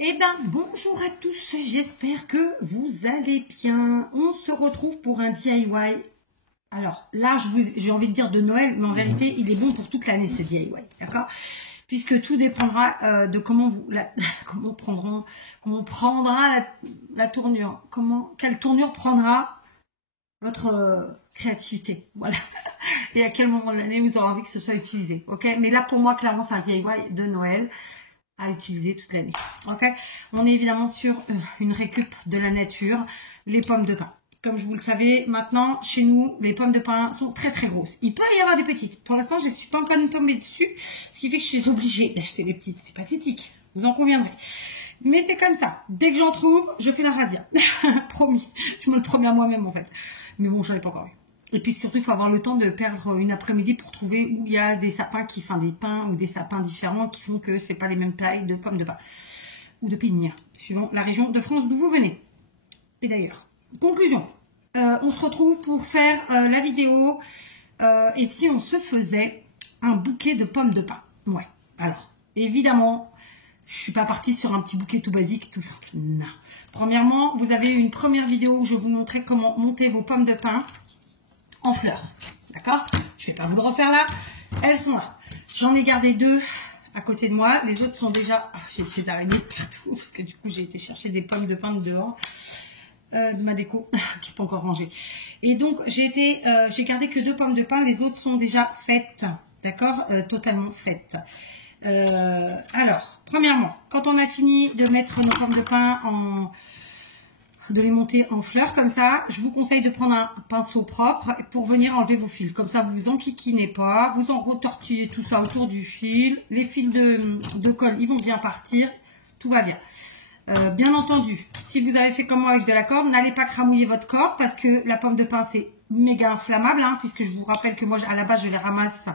Eh bien, bonjour à tous, j'espère que vous allez bien. On se retrouve pour un DIY. Alors là, j'ai envie de dire de Noël, mais en vérité, il est bon pour toute l'année ce DIY, d'accord? Puisque tout dépendra de comment comment prendra la tournure, quelle tournure prendra votre créativité, voilà. Et à quel moment de l'année vous aurez envie que ce soit utilisé, ok? Mais là, pour moi, clairement, c'est un DIY de Noël à utiliser toute l'année. Ok, on est évidemment sur une récup de la nature, les pommes de pin. Comme vous le savez, maintenant, chez nous, les pommes de pin sont très très grosses. Il peut y avoir des petites. Pour l'instant, je ne suis pas encore tombée dessus, ce qui fait que je suis obligée d'acheter les petites. C'est pathétique, vous en conviendrez. Mais c'est comme ça. Dès que j'en trouve, je fais la razzia. Promis. Je me le promets à moi-même en fait. Mais bon, je l'avais pas encore eu. Et puis surtout, il faut avoir le temps de perdre une après-midi pour trouver où il y a des sapins des pins ou des sapins différents qui font que c'est pas les mêmes tailles de pommes de pin ou de pignes, suivant la région de France d'où vous venez. Et d'ailleurs, conclusion, on se retrouve pour faire la vidéo et si on se faisait un bouquet de pommes de pin. Ouais, alors, évidemment, je suis pas partie sur un petit bouquet tout basique, tout simple. Non. Premièrement, vous avez une première vidéo où je vous montrais comment monter vos pommes de pin en fleurs, d'accord? Je vais pas vous le refaire là, elles sont là. J'en ai gardé 2 à côté de moi, les autres sont déjà... Ah, j'ai des araignées partout, parce que du coup j'ai été chercher des pommes de pin de dehors, de ma déco, qui n'est pas encore rangée. Et donc j'ai gardé que 2 pommes de pin, les autres sont déjà faites, d'accord? Totalement faites. Alors, premièrement, quand on a fini de mettre nos pommes de pin de les monter en fleurs comme ça, je vous conseille de prendre un pinceau propre pour venir enlever vos fils. Comme ça, vous vous enquiquinez pas, vous en retortillez tout ça autour du fil. Les fils de colle, ils vont bien partir, tout va bien. Bien entendu, si vous avez fait comme moi avec de la corde, n'allez pas cramouiller votre corde parce que la pomme de pin, c'est méga inflammable, hein, puisque je vous rappelle que moi, à la base, je les ramasse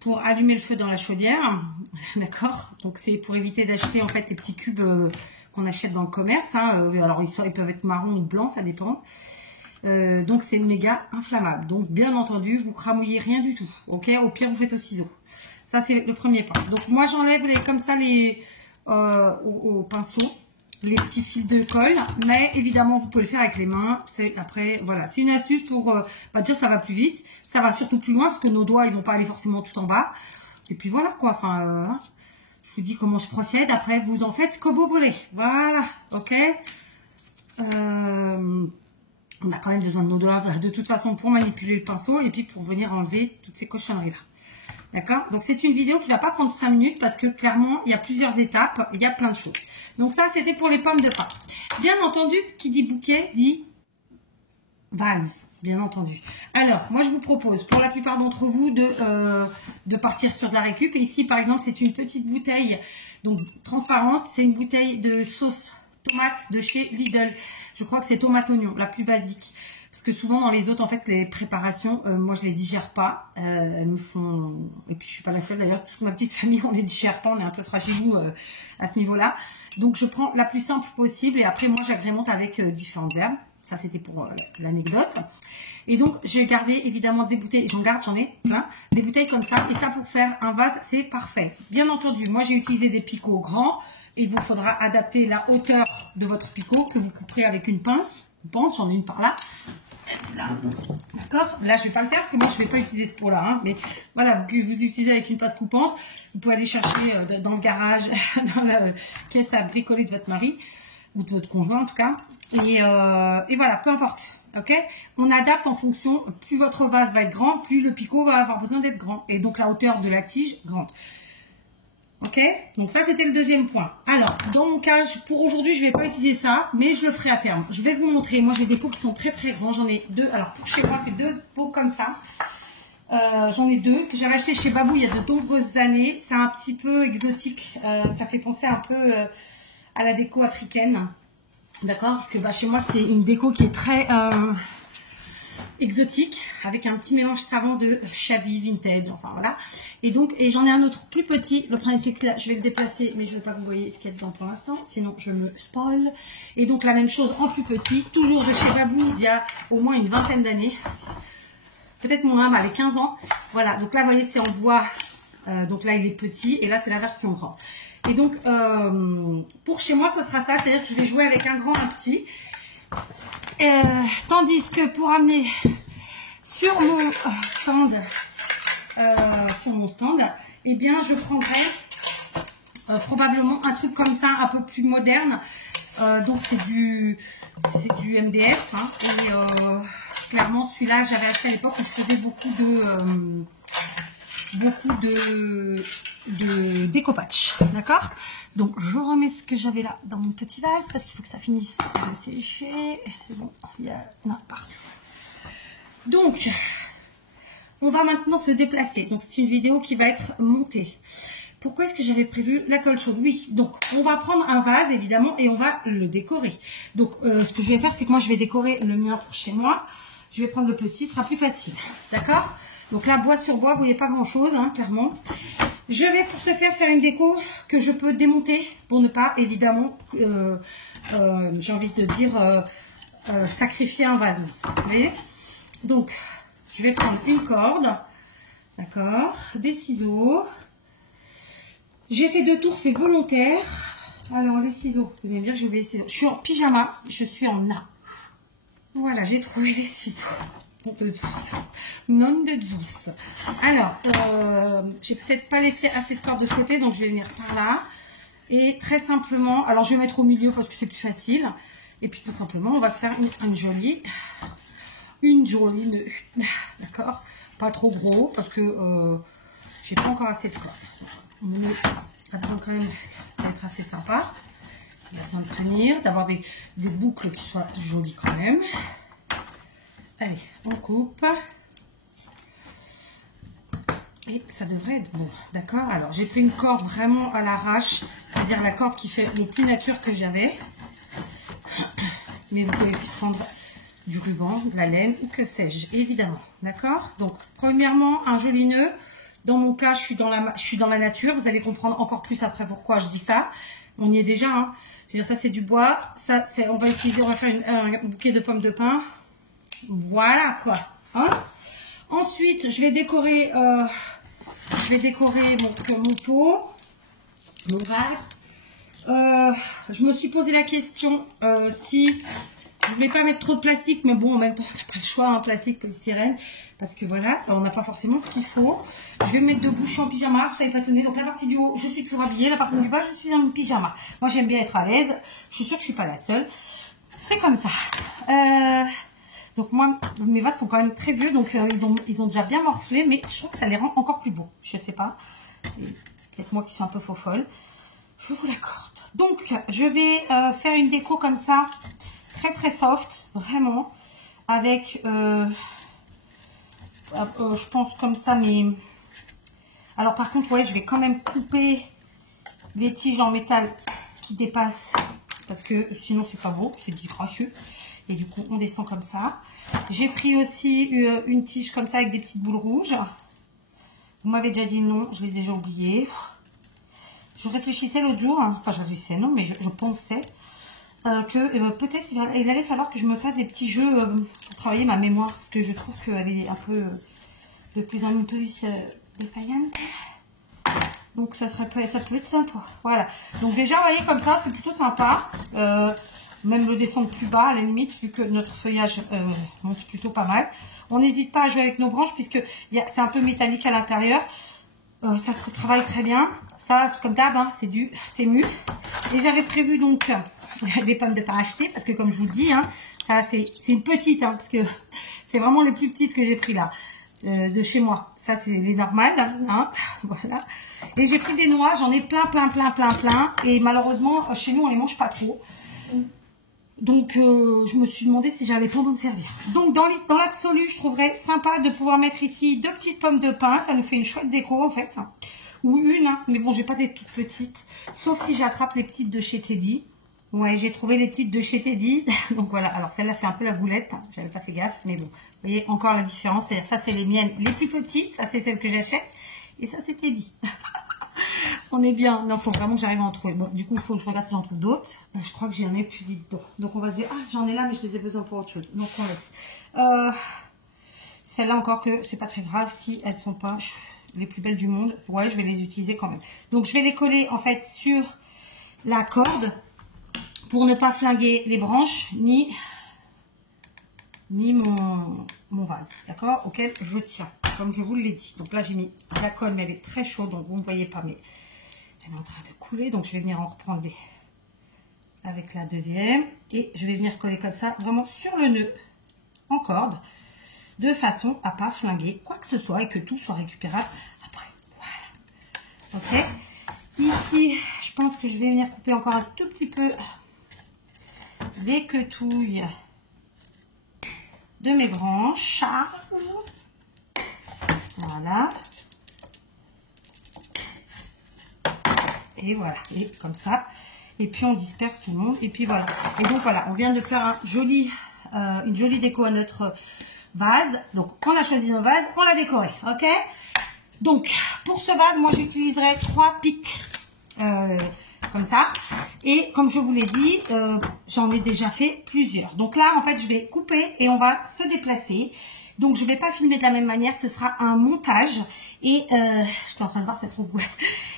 pour allumer le feu dans la chaudière, d'accord? Donc, c'est pour éviter d'acheter en fait les petits cubes qu'on achète dans le commerce, hein. Alors ils peuvent être marron ou blancs, ça dépend. Donc c'est méga inflammable. Donc bien entendu, vous cramouillez rien du tout. Ok, au pire vous faites au ciseau. Ça c'est le premier pas. Donc moi j'enlève comme ça au pinceau les petits fils de colle, mais évidemment vous pouvez le faire avec les mains. C'est après voilà, c'est une astuce pour dire ça va plus vite, ça va surtout plus loin parce que nos doigts ils vont pas aller forcément tout en bas. Et puis voilà quoi. Enfin. Je vous dis comment je procède, après vous en faites ce que vous voulez. Voilà, ok. On a quand même besoin de nos doigts de toute façon pour manipuler le pinceau et puis pour venir enlever toutes ces cochonneries là. D'accord? Donc c'est une vidéo qui ne va pas prendre 5 minutes parce que clairement il y a plusieurs étapes, il y a plein de choses. Donc ça c'était pour les pommes de pin. Bien entendu, qui dit bouquet dit vase. Bien entendu. Alors, moi je vous propose, pour la plupart d'entre vous, de partir sur de la récup. Et ici, par exemple, c'est une petite bouteille donc transparente. C'est une bouteille de sauce tomate de chez Lidl. Je crois que c'est tomate oignon, la plus basique. Parce que souvent dans les autres, en fait, les préparations, moi je les digère pas. Elles me font... Et puis je suis pas la seule d'ailleurs, toute ma petite famille, on les digère pas. On est un peu fragile à ce niveau-là. Donc je prends la plus simple possible et après moi j'agrémente avec différentes herbes. Ça, c'était pour l'anecdote. Et donc, j'ai gardé évidemment des bouteilles. J'en ai plein. Des bouteilles comme ça. Et ça, pour faire un vase, c'est parfait. Bien entendu, moi, j'ai utilisé des picots grands. Et il vous faudra adapter la hauteur de votre picot que vous couperez avec une pince. Bon, j'en ai une par là. Là. D'accord? Là, je vais pas le faire parce que moi, je vais pas utiliser ce pot-là. Hein. Mais voilà, que vous utilisez avec une pince coupante. Vous pouvez aller chercher dans le garage, dans la caisse à bricoler de votre mari. Ou de votre conjoint en tout cas, et voilà, peu importe, ok? On adapte en fonction, plus votre vase va être grand, plus le picot va avoir besoin d'être grand, et donc la hauteur de la tige grande, ok? Donc ça c'était le deuxième point. Alors, dans mon cas, pour aujourd'hui, je ne vais pas utiliser ça, mais je le ferai à terme. Je vais vous montrer, moi j'ai des pots qui sont très très grands, j'en ai 2, alors pour chez moi c'est 2 pots comme ça. J'en ai 2 que j'ai acheté chez Babou il y a de nombreuses années, c'est un petit peu exotique, ça fait penser un peu... à la déco africaine, d'accord? Parce que chez moi, c'est une déco qui est très exotique, avec un petit mélange savant de shabby, vintage, enfin voilà. Et donc, j'en ai un autre plus petit. Le problème, c'est que là, je vais le déplacer, mais je ne veux pas que vous voyez ce qu'il y a dedans pour l'instant, sinon je me spoil. Et donc, la même chose en plus petit, toujours de chez Babou, il y a au moins une vingtaine d'années. Peut-être moins, elle est 15 ans. Voilà, donc là, vous voyez, c'est en bois. Donc là, il est petit, et là, c'est la version grande. Et donc, pour pour chez moi, ce sera ça. C'est-à-dire que je vais jouer avec un grand, un petit. Tandis que pour amener sur mon stand, eh bien, je prendrai probablement un truc comme ça, un peu plus moderne. Donc, c'est du MDF. Hein, et clairement, celui-là, j'avais acheté à l'époque où je faisais beaucoup de découpage, d'accord? Donc je remets ce que j'avais là dans mon petit vase parce qu'il faut que ça finisse de sécher. C'est bon, il y en a partout. Donc on va maintenant se déplacer. Donc c'est une vidéo qui va être montée. Pourquoi est-ce que j'avais prévu la colle chaude? Oui, donc on va prendre un vase évidemment et on va le décorer. Donc ce que je vais faire, c'est que moi je vais décorer le mien pour chez moi. Je vais prendre le petit, ce sera plus facile, d'accord? Donc là, bois sur bois, vous voyez pas grand-chose, hein, clairement. Je vais pour ce faire une déco que je peux démonter pour ne pas, évidemment, j'ai envie de dire, sacrifier un vase. Vous voyez? Donc, je vais prendre une corde, d'accord, des ciseaux. J'ai fait 2 tours, c'est volontaire. Alors, les ciseaux, vous allez me dire que j'ai oublié les ciseaux. Je suis en pyjama, je suis en A. Voilà, j'ai trouvé les ciseaux. De douce. Non de douce. Alors, j'ai peut-être pas laissé assez de corde de ce côté, donc je vais venir par là. Et très simplement, alors je vais mettre au milieu parce que c'est plus facile. Et puis tout simplement, on va se faire une jolie nœud. D'accord? Pas trop gros parce que j'ai pas encore assez de corde. Mon nœud a besoin quand même d'être assez sympa. Il a besoin de tenir, d'avoir des boucles qui soient jolies quand même. Allez, on coupe. Et ça devrait être bon, d'accord? Alors, j'ai pris une corde vraiment à l'arrache, c'est-à-dire la corde qui fait le plus nature que j'avais. Mais vous pouvez aussi prendre du ruban, de la laine ou que sais-je, évidemment, d'accord? Donc, premièrement, un joli nœud. Dans mon cas, je suis dans la nature. Vous allez comprendre encore plus après pourquoi je dis ça. On y est déjà, hein. C'est-à-dire, ça, c'est du bois. Ça, on va faire un bouquet de pommes de pin. Voilà quoi. Hein? Ensuite, je vais décorer mon pot, mon vase. Je me suis posé la question si je voulais pas mettre trop de plastique, mais bon, en même temps, on n'a pas le choix, hein, plastique, polystyrène, parce que voilà, on n'a pas forcément ce qu'il faut. Je vais me mettre debout, je suis en pyjama, soyez pas étonnés. Donc la partie du haut, je suis toujours habillée, la partie du bas, je suis en pyjama. Moi, j'aime bien être à l'aise. Je suis sûre que je suis pas la seule. C'est comme ça. Donc moi, mes vases sont quand même très vieux, donc ils ont déjà bien morflé, mais je trouve que ça les rend encore plus beaux. Je sais pas, c'est peut-être moi qui suis un peu faux folle. Je vous l'accorde. Donc, je vais faire une déco comme ça, très très soft, vraiment, avec, je pense comme ça, mais... Alors par contre, ouais, je vais quand même couper les tiges en métal qui dépassent, parce que sinon c'est pas beau, c'est disgracieux. Et du coup, on descend comme ça. J'ai pris aussi une tige comme ça avec des petites boules rouges. Vous m'avez déjà dit non, je l'ai déjà oublié. Je réfléchissais l'autre jour, hein, enfin je réfléchissais non, mais je pensais que peut-être il allait falloir que je me fasse des petits jeux pour travailler ma mémoire. Parce que je trouve qu'elle est un peu de plus en plus défaillante. Donc ça peut être sympa. Voilà. Donc déjà, vous voyez comme ça, c'est plutôt sympa. Même le descendre plus bas à la limite, vu que notre feuillage monte plutôt pas mal. On n'hésite pas à jouer avec nos branches puisque c'est un peu métallique à l'intérieur. Ça se travaille très bien. Ça, comme d'hab, hein, c'est du Temu. Et j'avais prévu donc des pommes de pin achetées parce que comme je vous le dis, hein, ça c'est une petite, hein, parce que c'est vraiment les plus petites que j'ai pris là. De chez moi. Ça, c'est les normales. Hein, voilà. Et j'ai pris des noix. J'en ai plein. Et malheureusement, chez nous, on les mange pas trop. Donc, je me suis demandé si j'allais pas m'en servir. Donc, dans l'absolu, je trouverais sympa de pouvoir mettre ici 2 petites pommes de pin. Ça nous fait une chouette déco, en fait. Hein. Ou une, hein. Mais bon, j'ai pas des toutes petites. Sauf si j'attrape les petites de chez Teddy. Ouais, j'ai trouvé les petites de chez Teddy. Donc, voilà. Alors, celle-là fait un peu la boulette. Hein. J'avais pas fait gaffe. Mais bon, vous voyez encore la différence. C'est-à-dire, ça, c'est les miennes les plus petites. Ça, c'est celles que j'achète. Et ça, c'est Teddy. On est bien. Non, il faut vraiment que j'arrive à en trouver. Bon, du coup, il faut que je regarde si j'en trouve d'autres. Je crois que j'en ai plus dedans. Donc, on va se dire, ah, j'en ai là, mais je les ai besoin pour autre chose. Donc, on laisse. Celles-là encore que c'est pas très grave si elles sont pas les plus belles du monde. Ouais, je vais les utiliser quand même. Donc, je vais les coller, en fait, sur la corde. pour ne pas flinguer les branches ni mon vase, d'accord, auquel je tiens, comme je vous l'ai dit. Donc là, j'ai mis la colle, mais elle est très chaude, donc vous ne voyez pas, mais elle est en train de couler. Donc je vais venir en reprendre des avec la deuxième et je vais venir coller comme ça, vraiment sur le nœud en corde, de façon à pas flinguer quoi que ce soit et que tout soit récupérable après. Voilà. Ok. Ici, je pense que je vais venir couper encore un tout petit peu les quetouilles de mes branches. Voilà. Et voilà. Et comme ça. Et puis on disperse tout le monde. Et puis voilà. Et donc voilà, on vient de faire une jolie déco à notre vase. Donc on a choisi nos vases, on l'a décoré. Ok. Donc pour ce vase, moi j'utiliserai 3 pics comme ça. Et comme je vous l'ai dit, j'en ai déjà fait plusieurs. Donc là en fait je vais couper et on va se déplacer. Donc je ne vais pas filmer de la même manière, ce sera un montage. Et j'étais en train de voir, ça se trouve,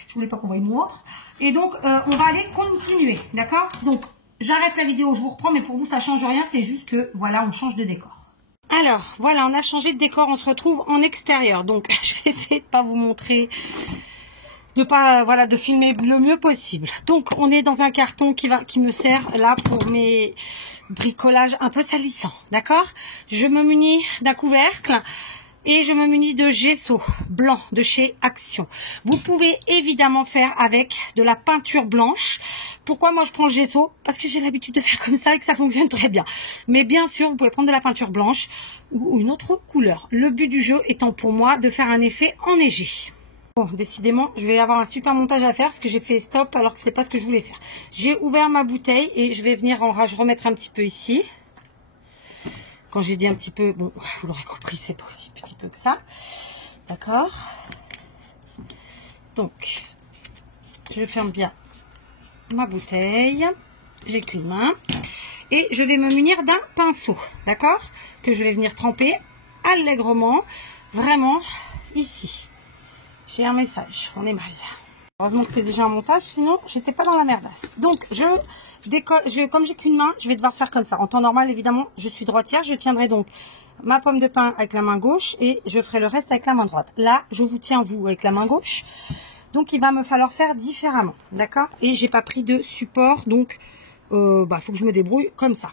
je voulais pas qu'on voie une montre. Et donc on va aller continuer, d'accord? Donc j'arrête la vidéo, je vous reprends, mais pour vous ça change rien, c'est juste que voilà, on change de décor. Alors voilà, on a changé de décor, on se retrouve en extérieur. Donc je vais essayer de pas vous montrer, de filmer le mieux possible. Donc on est dans un carton qui me sert là pour mes bricolages un peu salissants, d'accord? Je me munis d'un couvercle et je me munis de gesso blanc de chez Action. Vous pouvez évidemment faire avec de la peinture blanche. Pourquoi moi je prends le gesso? Parce que j'ai l'habitude de faire comme ça et que ça fonctionne très bien. Mais bien sûr, vous pouvez prendre de la peinture blanche ou une autre couleur. Le but du jeu étant pour moi de faire un effet enneigé. Bon, décidément, je vais avoir un super montage à faire parce que j'ai fait stop alors que c'est pas ce que je voulais faire. J'ai ouvert ma bouteille et je vais venir remettre un petit peu ici. Quand j'ai dit un petit peu, bon, vous l'aurez compris, c'est pas aussi petit peu que ça. D'accord? Donc, je ferme bien ma bouteille. J'ai qu'une main. Et je vais me munir d'un pinceau, d'accord? Que je vais venir tremper allègrement, vraiment ici. J'ai un message, on est mal. Heureusement que c'est déjà un montage, sinon j'étais pas dans la merdasse. Donc je décolle, comme j'ai qu'une main, je vais devoir faire comme ça. En temps normal, évidemment, je suis droitière, je tiendrai donc ma pomme de pin avec la main gauche et je ferai le reste avec la main droite. Là, je vous tiens vous avec la main gauche. Donc il va me falloir faire différemment, d'accord? Et j'ai pas pris de support, donc faut que je me débrouille comme ça.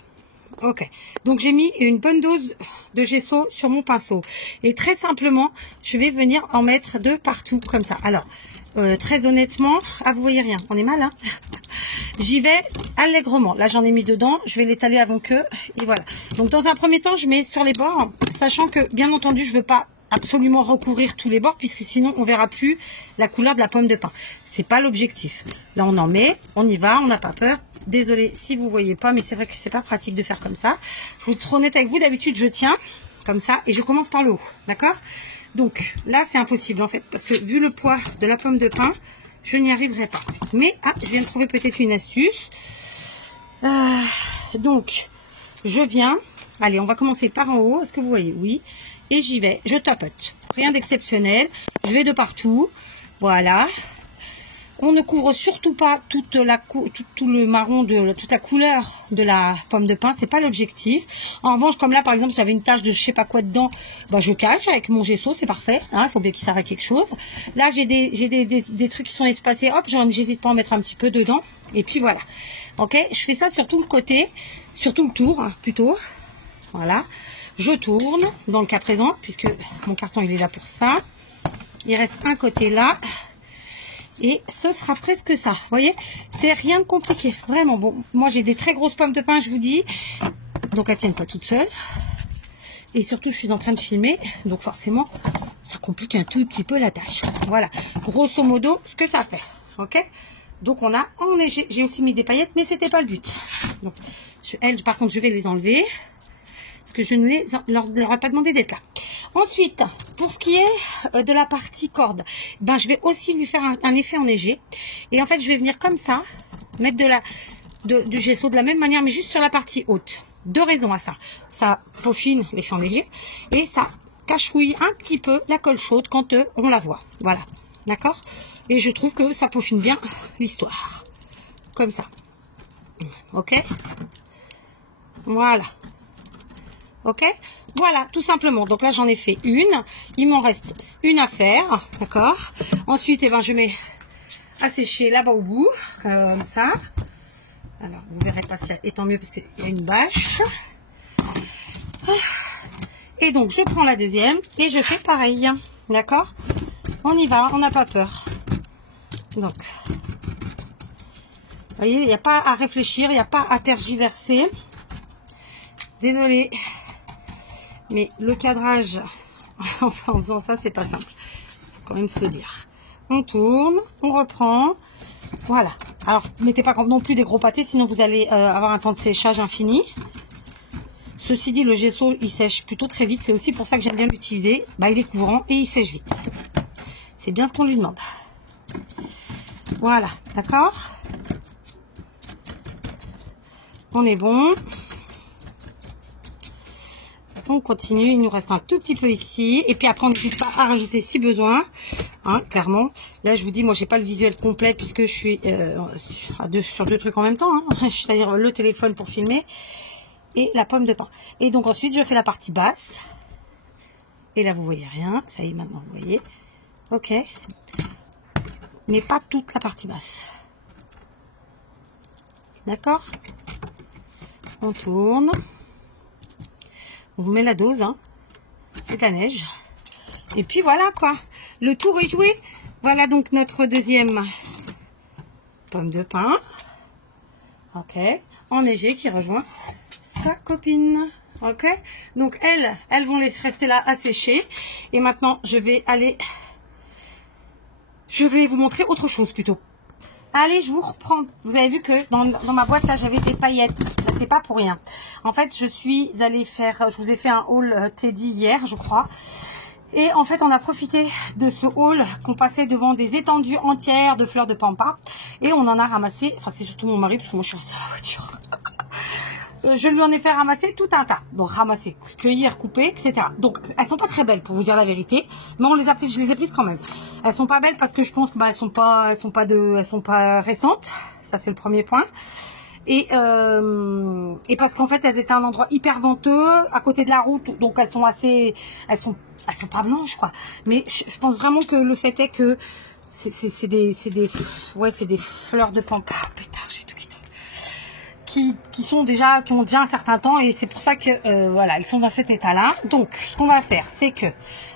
Ok, donc j'ai mis une bonne dose de gesso sur mon pinceau et très simplement je vais venir en mettre de partout comme ça. Alors très honnêtement, vous voyez rien, on est mal hein. J'y vais allègrement, là j'en ai mis dedans, je vais l'étaler avant que, et voilà. Donc dans un premier temps je mets sur les bords, sachant que bien entendu je veux pas absolument recouvrir tous les bords puisque sinon on verra plus la couleur de la pomme de pin. C'est pas l'objectif. Là on en met, on y va, on n'a pas peur. Désolée si vous voyez pas, mais c'est vrai que c'est pas pratique de faire comme ça. Je vais être honnête avec vous, d'habitude je tiens comme ça et je commence par le haut, d'accord? Donc là c'est impossible en fait parce que vu le poids de la pomme de pin, je n'y arriverai pas. Mais je viens de trouver peut-être une astuce. Donc je viens, allez on va commencer par en haut, est-ce que vous voyez? Oui. Et j'y vais, je tapote, rien d'exceptionnel, je vais de partout, voilà. On ne couvre surtout pas tout le marron toute la couleur de la pomme de pin, c'est pas l'objectif. En revanche, comme là par exemple, j'avais une tache de je sais pas quoi dedans, je cache avec mon gesso, c'est parfait. Il faut bien qu'il s'arrête quelque chose. Là, j'ai des trucs qui sont espacés, hop, j'hésite pas à en mettre un petit peu dedans. Et puis voilà. Ok, je fais ça sur tout le côté, sur tout le tour plutôt. Voilà. Je tourne dans le cas présent puisque mon carton il est là pour ça. Il reste un côté là. Et ce sera presque ça, vous voyez, c'est rien de compliqué, vraiment. Bon, moi j'ai des très grosses pommes de pin, je vous dis, donc elles tiennent pas toutes seules. Et surtout, je suis en train de filmer, donc forcément, ça complique un tout petit peu la tâche. Voilà, grosso modo, ce que ça fait, ok? Donc on a enneigé, j'ai aussi mis des paillettes, mais c'était pas le but. Donc, elles, par contre, je vais les enlever, parce que je ne leur ai pas demandé d'être là. Ensuite, pour ce qui est de la partie corde, je vais aussi lui faire un effet enneigé. Et en fait, je vais venir comme ça, mettre du gesso de la même manière, mais juste sur la partie haute. Deux raisons à ça. Ça peaufine l'effet enneigé et ça cachouille un petit peu la colle chaude quand on la voit. Voilà, d'accord? Et je trouve que ça peaufine bien l'histoire. Comme ça. ok? Voilà. Ok? Voilà, tout simplement. Donc là, j'en ai fait une. Il m'en reste une à faire, d'accord? Ensuite, eh ben, je mets à sécher là-bas au bout, comme ça. Alors, vous verrez pas ce qu'il y a, et tant mieux parce qu'il y a une bâche. Et donc, je prends la deuxième et je fais pareil, d'accord? On y va, on n'a pas peur. Donc, vous voyez, il n'y a pas à réfléchir, il n'y a pas à tergiverser. Désolée, mais le cadrage, en faisant ça, c'est pas simple. Faut quand même se le dire. On tourne, on reprend. Voilà. Alors, mettez pas non plus des gros pâtés, sinon vous allez avoir un temps de séchage infini. Ceci dit, le gesso, il sèche plutôt très vite. C'est aussi pour ça que j'aime bien l'utiliser. Bah, il est couvrant et il sèche vite. C'est bien ce qu'on lui demande. Voilà, d'accord? On est bon. On continue, il nous reste un tout petit peu ici. Et puis après, on n'hésite pas à rajouter si besoin. Hein, clairement. Là, je vous dis, moi, j'ai pas le visuel complet puisque je suis sur deux trucs en même temps. Hein. C'est-à-dire le téléphone pour filmer et la pomme de pain. Et donc ensuite, je fais la partie basse. Et là, vous voyez rien. Ça y est, maintenant, vous voyez. Ok. Mais pas toute la partie basse. D'accord? On tourne. On vous met la dose, hein. C'est la neige. Et puis voilà quoi, le tour est joué. Voilà donc notre deuxième pomme de pain. Ok, enneigée qui rejoint sa copine. Ok, donc elles vont rester là à sécher. Et maintenant je vais vous montrer autre chose plutôt. Allez, je vous reprends. Vous avez vu que dans ma boîte là j'avais des paillettes. Là, c'est pas pour rien. En fait, je vous ai fait un haul Teddy hier, je crois. Et en fait, on a profité de ce haul qu'on passait devant des étendues entières de fleurs de pampa. Et on en a ramassé, enfin c'est surtout mon mari, parce que moi je suis restée dans la voiture. Je lui en ai fait ramasser tout un tas. Donc ramasser, cueillir, couper, etc. Donc elles sont pas très belles pour vous dire la vérité. Mais je les ai prises quand même. Elles sont pas belles parce que je pense que elles sont pas récentes. Ça c'est le premier point. Et parce qu'en fait elles étaient à un endroit hyper venteux à côté de la route, donc elles sont pas blanches quoi, mais je pense vraiment que le fait est que c'est des fleurs de pampa, pétard, j'ai tout qui tombe, qui ont déjà un certain temps, et c'est pour ça que voilà, elles sont dans cet état là. Donc ce qu'on va faire, c'est que,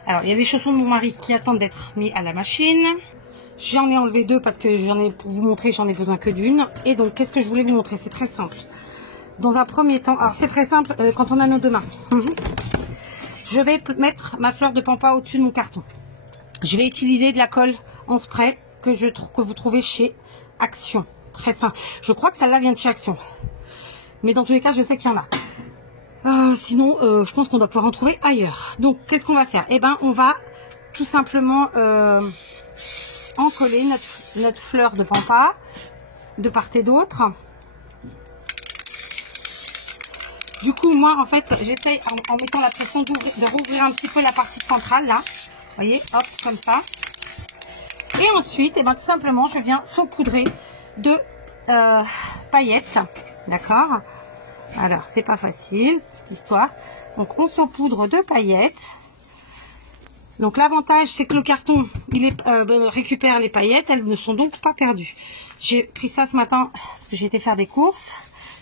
alors il y a les chaussons de mon mari qui attendent d'être mis à la machine. J'en ai enlevé deux parce que pour vous montrer, j'en ai besoin que d'une. Et donc, qu'est-ce que je voulais vous montrer? C'est très simple. Dans un premier temps, alors c'est très simple quand on a nos deux mains. Je vais mettre ma fleur de pampa au-dessus de mon carton. Je vais utiliser de la colle en spray que vous trouvez chez Action. Très simple. Je crois que celle-là vient de chez Action. Mais dans tous les cas, je sais qu'il y en a. Sinon, je pense qu'on doit pouvoir en trouver ailleurs. Donc, qu'est-ce qu'on va faire? Eh ben, on va tout simplement encoller notre fleur de pampa de part et d'autre. Du coup, moi, en fait, j'essaye en mettant la pression de rouvrir un petit peu la partie centrale, là. Vous voyez, hop, comme ça. Et ensuite, eh ben, tout simplement, je viens saupoudrer de paillettes. D'accord? Alors, c'est pas facile, cette histoire. Donc, on saupoudre de paillettes. Donc l'avantage, c'est que le carton, il récupère les paillettes, elles ne sont donc pas perdues. J'ai pris ça ce matin parce que j'ai été faire des courses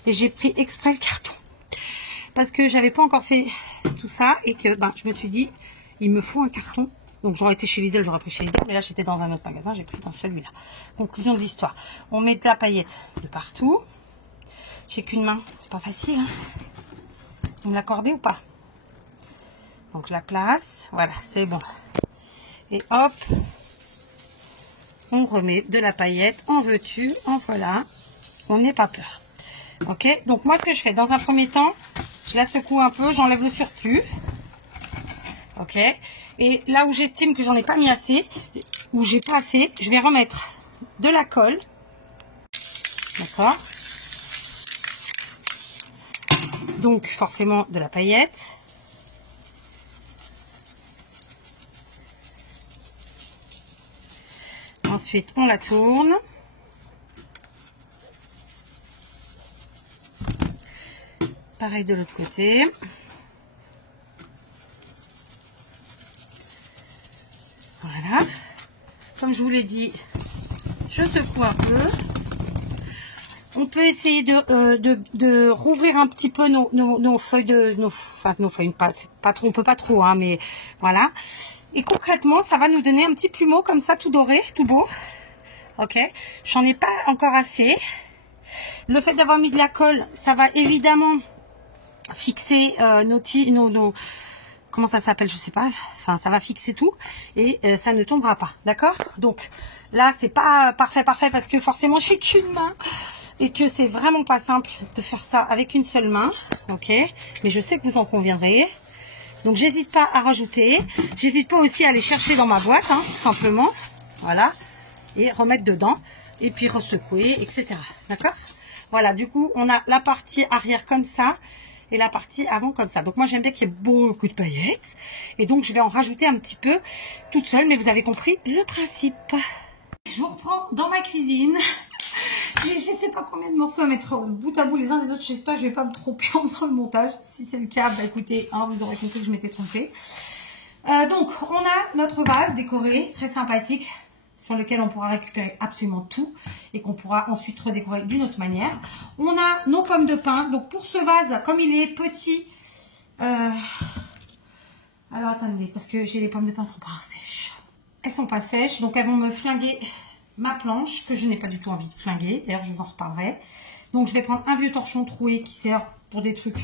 et j'ai pris exprès le carton parce que j'avais pas encore fait tout ça et que je me suis dit, il me faut un carton. Donc j'aurais été chez Lidl, j'aurais pris chez Lidl, mais là j'étais dans un autre magasin, j'ai pris dans celui-là. Conclusion de l'histoire, on met de la paillette de partout. J'ai qu'une main, c'est pas facile. Hein, vous me l'accordez ou pas? Donc la place, voilà, c'est bon. Et hop, on remet de la paillette, en veux-tu, en voilà, on n'est pas peur. Ok, donc moi ce que je fais, dans un premier temps, je la secoue un peu, j'enlève le surplus. Ok, et là où j'estime que j'en ai pas mis assez, où j'ai pas assez, je vais remettre de la colle. D'accord. Donc forcément de la paillette. Ensuite, on la tourne. Pareil de l'autre côté. Voilà. Comme je vous l'ai dit, je secoue un peu. On peut essayer de rouvrir un petit peu nos feuilles de... nos feuilles, pas trop, on peut pas trop, hein, mais voilà. Et concrètement, ça va nous donner un petit plumeau comme ça, tout doré, tout beau. Ok. J'en ai pas encore assez. Le fait d'avoir mis de la colle, ça va évidemment fixer nos comment ça s'appelle, je sais pas. Enfin, ça va fixer tout et ça ne tombera pas, d'accord? Donc là, c'est pas parfait parce que forcément, j'ai qu'une main. Et que c'est vraiment pas simple de faire ça avec une seule main, ok, mais je sais que vous en conviendrez. Donc j'hésite pas à rajouter, j'hésite pas aussi à aller chercher dans ma boîte, hein, tout simplement, voilà, et remettre dedans, et puis ressecouer, etc. D'accord? Voilà, du coup on a la partie arrière comme ça, et la partie avant comme ça. Donc moi j'aime bien qu'il y ait beaucoup de paillettes, et donc je vais en rajouter un petit peu toute seule, mais vous avez compris le principe. Je vous reprends dans ma cuisine. Je sais pas combien de morceaux à mettre bout à bout les uns des autres. J'espère que je vais pas me tromper en faisant le montage. Si c'est le cas, bah écoutez, hein, vous aurez compris que je m'étais trompée. Donc, on a notre vase décoré, très sympathique, sur lequel on pourra récupérer absolument tout et qu'on pourra ensuite redécorer d'une autre manière. On a nos pommes de pin. Donc, pour ce vase, comme il est petit... Alors, attendez, parce que j'ai les pommes de pin sont pas sèches. Elles sont pas sèches, donc elles vont me flinguer... ma planche, que je n'ai pas du tout envie de flinguer. D'ailleurs, je vous en reparlerai. Donc, je vais prendre un vieux torchon troué qui sert pour des trucs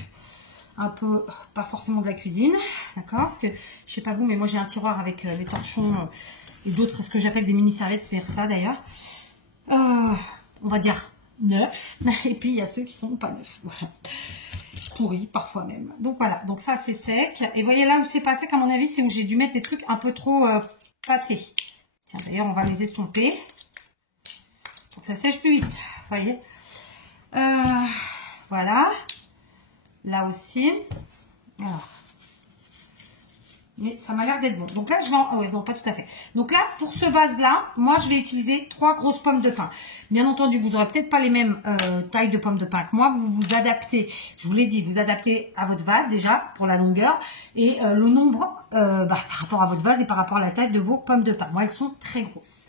un peu, pas forcément de la cuisine. D'accord? Parce que, je sais pas vous, mais moi, j'ai un tiroir avec les torchons et d'autres, ce que j'appelle des mini-serviettes. C'est ça, d'ailleurs. On va dire neufs. Et puis, il y a ceux qui sont pas neufs. Voilà. Pourris, parfois même. Donc, voilà. Donc, ça, c'est sec. Et voyez là où c'est pas sec, à mon avis, c'est où j'ai dû mettre des trucs un peu trop pâtés. Tiens, d'ailleurs, on va les estomper. Pour que ça sèche plus vite, vous voyez. Voilà. Là aussi. Alors. Mais ça m'a l'air d'être bon. Donc là, je vais en... Ah ouais, non, pas tout à fait. Donc là, pour ce vase-là, moi, je vais utiliser 3 grosses pommes de pin. Bien entendu, vous n'aurez peut-être pas les mêmes tailles de pommes de pin que moi. Vous vous adaptez, je vous l'ai dit, vous adaptez à votre vase déjà, pour la longueur. Et le nombre, par rapport à votre vase et par rapport à la taille de vos pommes de pin. Moi, elles sont très grosses.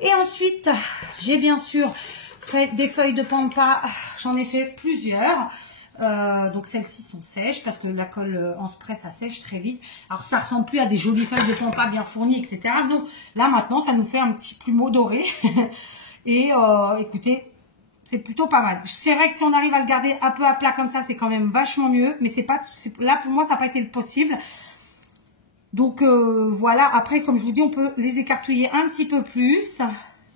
Et ensuite, j'ai bien sûr fait des feuilles de pampa. J'en ai fait plusieurs. Donc celles-ci sont sèches parce que la colle en spray ça sèche très vite. Alors ça ressemble plus à des jolies feuilles de pampa bien fournies, etc. Non, là maintenant ça nous fait un petit plumeau doré. Et écoutez, c'est plutôt pas mal. C'est vrai que si on arrive à le garder un peu à plat comme ça, c'est quand même vachement mieux. Mais c'est pas, là pour moi ça n'a pas été possible. Donc voilà, après comme je vous dis, on peut les écartouiller un petit peu plus.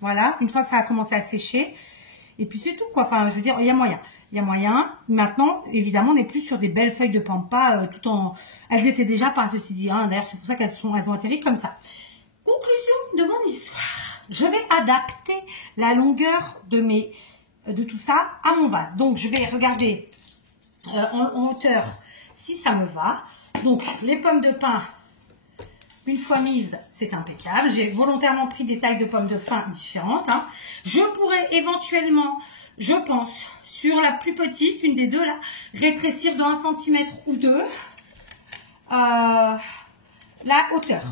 Voilà, une fois que ça a commencé à sécher. Et puis c'est tout quoi, enfin je veux dire, il y a moyen. Il y a moyen. Maintenant, évidemment, on n'est plus sur des belles feuilles de pampa tout en... Elles étaient déjà pas, ceci dit. Hein. D'ailleurs, c'est pour ça qu'elles ont atterri comme ça. Conclusion de mon histoire. Je vais adapter la longueur de tout ça à mon vase. Donc, je vais regarder en hauteur si ça me va. Donc, les pommes de pin, une fois mises, c'est impeccable. J'ai volontairement pris des tailles de pommes de pin différentes. Hein. Je pourrais éventuellement, je pense... sur la plus petite, une des deux là, rétrécir de 1 cm ou 2 la hauteur.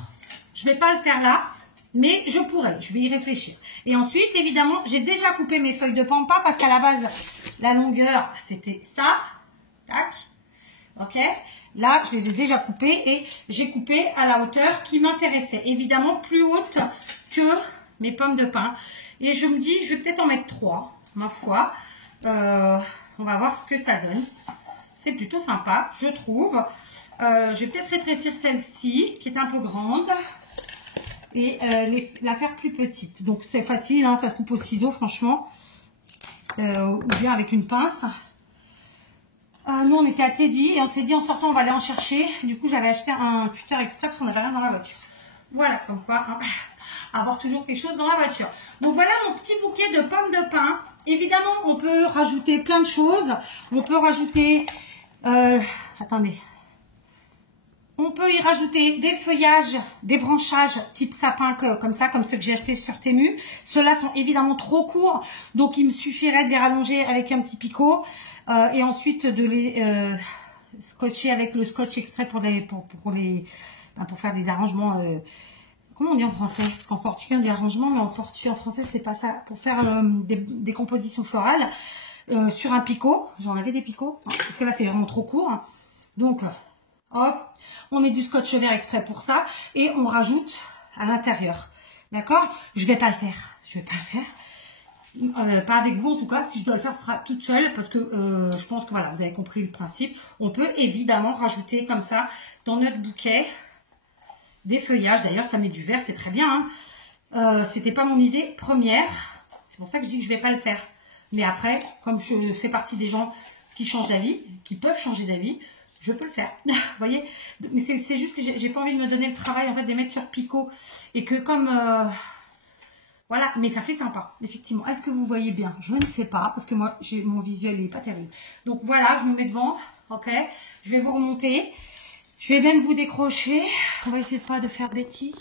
Je ne vais pas le faire là, mais je pourrais, je vais y réfléchir. Et ensuite, évidemment, j'ai déjà coupé mes feuilles de pampa parce qu'à la base, la longueur, c'était ça. Tac. Ok. Là, je les ai déjà coupées et j'ai coupé à la hauteur qui m'intéressait. Évidemment, plus haute que mes pommes de pin. Et je me dis, je vais peut-être en mettre 3, ma foi. On va voir ce que ça donne. C'est plutôt sympa, je trouve. Je vais peut-être rétrécir celle-ci, qui est un peu grande, et la faire plus petite. Donc c'est facile, hein, ça se coupe au ciseau, franchement, ou bien avec une pince. Nous, on était à Teddy, et on s'est dit en sortant, on va aller en chercher. Du coup, j'avais acheté un cutter exprès parce qu'on n'avait rien dans la voiture. Voilà, comme quoi, hein, avoir toujours quelque chose dans la voiture. Donc voilà mon petit bouquet de pommes de pin. Évidemment, on peut rajouter plein de choses. On peut rajouter... attendez. On peut y rajouter des feuillages, des branchages type sapin comme ça, comme ceux que j'ai achetés sur Temu. Ceux-là sont évidemment trop courts, donc il me suffirait de les rallonger avec un petit picot et ensuite de les scotcher avec le scotch exprès pour faire des arrangements. Comment on dit en français? Parce qu'en portugais on dit arrangement, mais en français c'est pas ça. Pour faire des compositions florales sur un picot. J'en avais des picots, hein, parce que là c'est vraiment trop court. Donc hop, on met du scotch vert exprès pour ça et on rajoute à l'intérieur. D'accord? Je vais pas le faire. Je vais pas le faire. Pas avec vous en tout cas. Si je dois le faire, ce sera toute seule parce que je pense que voilà, vous avez compris le principe. On peut évidemment rajouter comme ça dans notre bouquet des feuillages. D'ailleurs, ça met du vert, c'est très bien. Hein. C'était pas mon idée première. C'est pour ça que je dis que je vais pas le faire. Mais après, comme je fais partie des gens qui changent d'avis, qui peuvent changer d'avis, je peux le faire. Vous voyez? Mais c'est juste que j'ai pas envie de me donner le travail en fait de les mettre sur picot et que comme voilà, mais ça fait sympa, effectivement. Est-ce que vous voyez bien? Je ne sais pas, parce que moi, mon visuel n'est pas terrible. Donc voilà, je me mets devant, ok? Je vais vous remonter. Je vais même vous décrocher. On va essayer pas de faire de bêtises.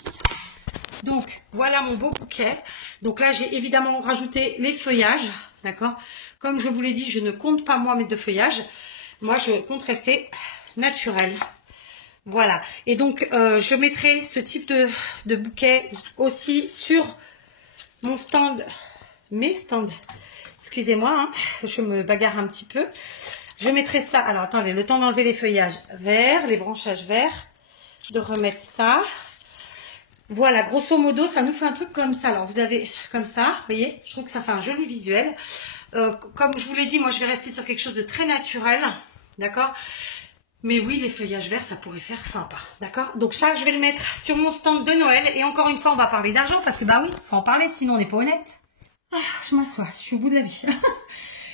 Donc, voilà mon beau bouquet. Donc là, j'ai évidemment rajouté les feuillages, d'accord? Comme je vous l'ai dit, je ne compte pas moi mettre de feuillage. Moi, je compte rester naturel. Voilà. Et donc, je mettrai ce type de bouquet aussi sur mon stand. Mes stands. Excusez-moi, hein, je me bagarre un petit peu. Je mettrai ça. Alors, attendez, le temps d'enlever les feuillages verts, les branchages verts. De remettre ça. Voilà, grosso modo, ça nous fait un truc comme ça. Alors, vous avez comme ça, vous voyez, je trouve que ça fait un joli visuel. Comme je vous l'ai dit, moi, je vais rester sur quelque chose de très naturel. D'accord? Mais oui, les feuillages verts, ça pourrait faire sympa. D'accord? Donc ça, je vais le mettre sur mon stand de Noël. Et encore une fois, on va parler d'argent parce que bah oui, faut en parler, sinon on n'est pas honnête. Ah, je m'assois, je suis au bout de la vie.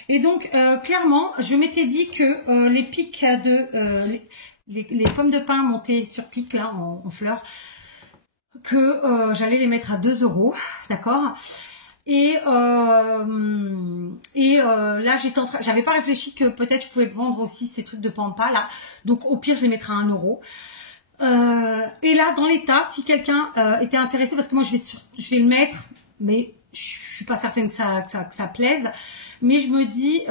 Et donc, clairement, je m'étais dit que les pics les pommes de pin montées sur pic, là, en fleurs, que j'allais les mettre à 2 €, d'accord? Et là, j'avais pas réfléchi que peut-être je pouvais vendre aussi ces trucs de pampa là. Donc au pire, je les mettrai à 1 €. Et là, dans l'état, si quelqu'un était intéressé, parce que moi je vais le mettre, mais je suis pas certaine que ça plaise. Mais je me dis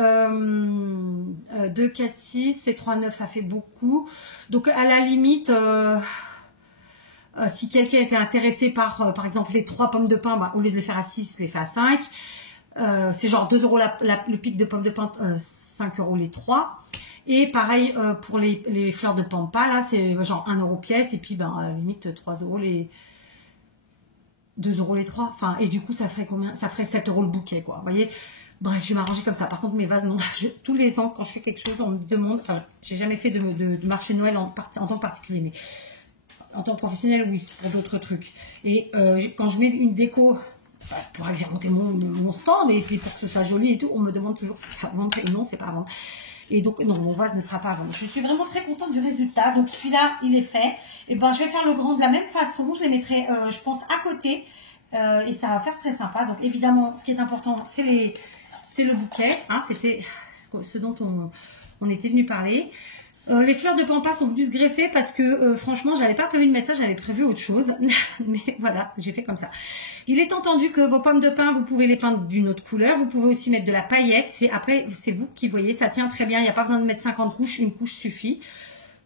2, 4, 6 et 3, 9, ça fait beaucoup. Donc à la limite. Si quelqu'un était intéressé par exemple, les 3 pommes de pin, bah, au lieu de les faire à 6, je les fais à 5. C'est genre 2 € le pic de pommes de pin, 5 € les 3. Et pareil pour les fleurs de pampa, là, c'est genre 1 € pièce. Et puis, ben, à la limite, 3 € les... 2 € les 3. Enfin, et du coup, ça ferait combien? Ça ferait 7 € le bouquet, quoi. Vous voyez? Bref, je vais m'arranger comme ça. Par contre, mes vases, non. Tous les ans, quand je fais quelque chose, on me demande... Enfin, j'ai jamais fait de marché de Noël en tant que particulier, mais... En tant que professionnel, oui, pour d'autres trucs. Et quand je mets une déco pour agrémenter mon stand et puis pour que ce soit joli et tout, on me demande toujours si c'est à vendre. Et non, c'est pas à vendre. Et donc, non, mon vase ne sera pas à vendre. Je suis vraiment très contente du résultat. Donc, celui-là, il est fait. Et ben, je vais faire le grand de la même façon. Je les mettrai, je pense, à côté. Et ça va faire très sympa. Donc, évidemment, ce qui est important, c'est le bouquet. Hein, c'était ce dont on était venu parler. Les fleurs de pampa sont venues se greffer parce que franchement, j'avais pas prévu de mettre ça, j'avais prévu autre chose. Mais voilà, j'ai fait comme ça. Il est entendu que vos pommes de pin, vous pouvez les peindre d'une autre couleur. Vous pouvez aussi mettre de la paillette. Après, c'est vous qui voyez, ça tient très bien. Il n'y a pas besoin de mettre 50 couches, une couche suffit.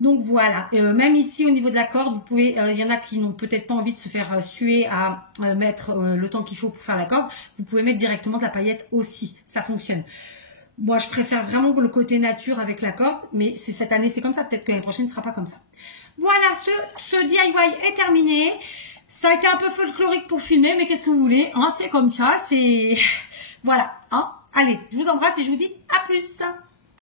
Donc voilà, même ici au niveau de la corde, vous pouvez, il y en a qui n'ont peut-être pas envie de se faire suer à mettre le temps qu'il faut pour faire la corde. Vous pouvez mettre directement de la paillette aussi, ça fonctionne. Moi, je préfère vraiment le côté nature avec la corde, mais cette année, c'est comme ça. Peut-être que l'année prochaine, ne sera pas comme ça. Voilà, ce DIY est terminé. Ça a été un peu folklorique pour filmer, mais qu'est-ce que vous voulez, hein, c'est comme ça, c'est... Voilà, hein. Allez, je vous embrasse et je vous dis à plus.